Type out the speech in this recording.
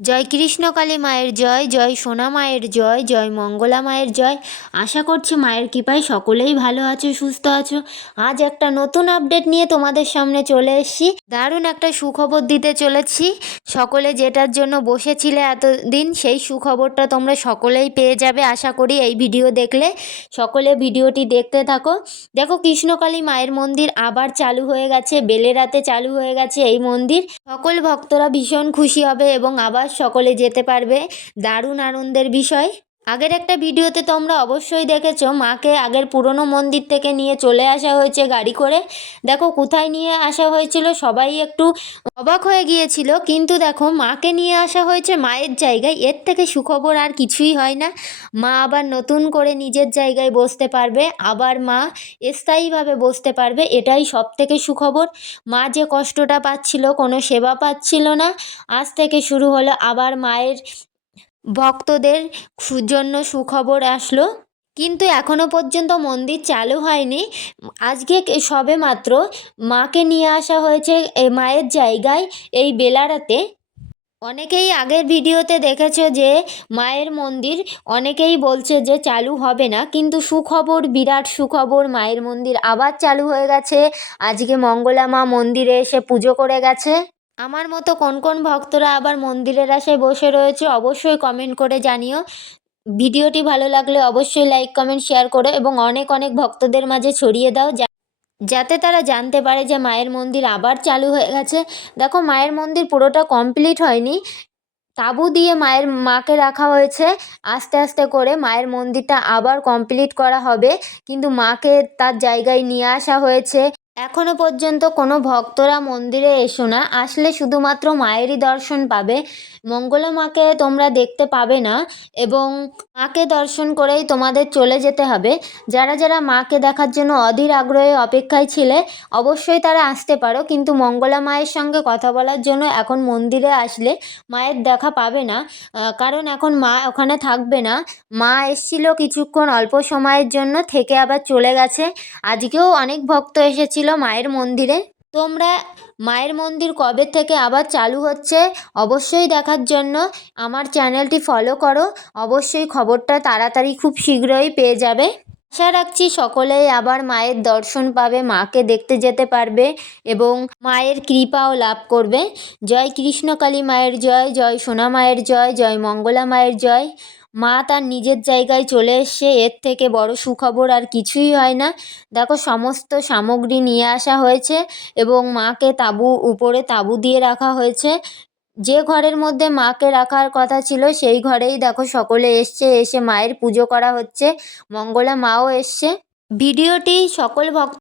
জয় কৃষ্ণকালী মায়ের জয়, জয় সোনা মায়ের জয়, জয় মঙ্গলা মায়ের জয়। আশা করছি মায়ের কৃপায় সকলেই ভালো আছো, সুস্থ আছো। আজ একটা নতুন আপডেট নিয়ে তোমাদের সামনে চলে এসেছি। দারুণ একটা সুখবর দিতে চলেছি। সকলে যেটার জন্য বসেছিলে এতদিন, সেই সুখবরটা তোমরা সকলেই পেয়ে যাবে আশা করি এই ভিডিও দেখলে। সকলে ভিডিওটি দেখতে থাকো। দেখো, কৃষ্ণকালী মায়ের মন্দির আবার চালু হয়ে গেছে, বেলেরাতে চালু হয়ে গেছে এই মন্দির। সকল ভক্তরা ভীষণ খুশি হবে এবং আবার সকলে যেতে পারবে। দারুণ আনন্দের বিষয়। আগের একটা ভিডিওতে তোমরা অবশ্যই দেখেছো মাকে আগের পুরনো মন্দির থেকে নিয়ে চলে আসা হয়েছে গাড়ি করে। দেখো কোথায় নিয়ে আসা হয়েছিল, সবাই একটু অবাক হয়ে গিয়েছিল, কিন্তু দেখো মাকে নিয়ে আসা হয়েছে মায়ের জায়গায়। এর থেকে সুখবর আর কিছুই হয় না। মা আবার নতুন করে নিজের জায়গায় বসতে পারবে, আবার মা স্থায়ীভাবে বসতে পারবে, এটাই সব থেকে সুখবর। মা যে কষ্টটা পাচ্ছিল, কোনো সেবা পাচ্ছিল না, আজ থেকে শুরু হলো আবার মায়ের ভক্তদের জন্য সুখবর আসলো। কিন্তু এখনো পর্যন্ত মন্দির চালু হয়নি। আজকে সবে মাত্র মাকে নিয়ে আসা হয়েছে মায়ের জায়গায় এই বেলারাতে। অনেকেই আগের ভিডিওতে দেখেছো যে মায়ের মন্দির অনেকেই বলছে যে চালু হবে না, কিন্তু সুখবর, বিরাট সুখবর, মায়ের মন্দির আবার চালু হয়ে গেছে। আজকে মঙ্গলা মা মন্দিরে এসে পুজো করে গেছে। আমার মতো কোন কোন ভক্তরা আবার মন্দিরের আশায় বসে রয়েছে অবশ্যই কমেন্ট করে জানিও। ভিডিওটি ভালো লাগলে অবশ্যই লাইক, কমেন্ট, শেয়ার করো এবং অনেক অনেক ভক্তদের মাঝে ছড়িয়ে দাও, যাতে তারা জানতে পারে যে মায়ের মন্দির আবার চালু হয়ে গেছে। দেখো, মায়ের মন্দির পুরোটা কমপ্লিট হয়নি। তাঁবু দিয়ে মাকে রাখা হয়েছে। আস্তে আস্তে করে মায়ের মন্দিরটা আবার কমপ্লিট করা হবে, কিন্তু মাকে তার জায়গায় নিয়ে আসা হয়েছে। এখনো পর্যন্ত কোনো ভক্তরা মন্দিরে এসো না, আসলে শুধুমাত্র মায়েরই দর্শন পাবে। মঙ্গলা মাকে তোমরা দেখতে পাবে না এবং মাকে দর্শন করেই তোমাদের চলে যেতে হবে। যারা যারা মাকে দেখার জন্য অধীর আগ্রহে অপেক্ষায় ছিলে, অবশ্যই তারা আসতে পারো, কিন্তু মঙ্গলা মায়ের সঙ্গে কথা বলার জন্য এখন মন্দিরে আসলে মায়ের দেখা পাবে না। কারণ এখন মা ওখানে থাকবে না। মা এসেছিল কিছুক্ষণ অল্প সময়ের জন্য, থেকে আবার চলে গেছে। আজকেও অনেক ভক্ত এসেছিল মায়ের মন্দিরে। তোমরা মায়ের মন্দির কবে থেকে আবার চালু হচ্ছে অবশ্যই দেখার জন্য আমার চ্যানেলটি ফলো করো। অবশ্যই খবরটা তাড়াতাড়ি খুব শীঘ্রই পেয়ে যাবে। আশা রাখছি সকলেই আবার মায়ের দর্শন পাবে, মাকে দেখতে যেতে পারবে এবং মায়ের কৃপাও লাভ করবে। জয় কৃষ্ণকালী মায়ের জয়, জয় সোনা মায়ের জয়, জয় মঙ্গলা মায়ের জয়। মা তার নিজের জায়গায় চলে এসছে, এর থেকে বড় সুখবর আর কিছুই হয় না। দেখো, সমস্ত সামগ্রী নিয়ে আসা হয়েছে এবং মাকে উপরে তাঁবু দিয়ে রাখা হয়েছে। যে ঘরের মধ্যে মাকে রাখার কথা ছিল সেই ঘরেই দেখো সকলে এসছে, এসে মায়ের পুজো করা হচ্ছে। মঙ্গলা মাও এসছে। ভিডিওটি সকল ভক্ত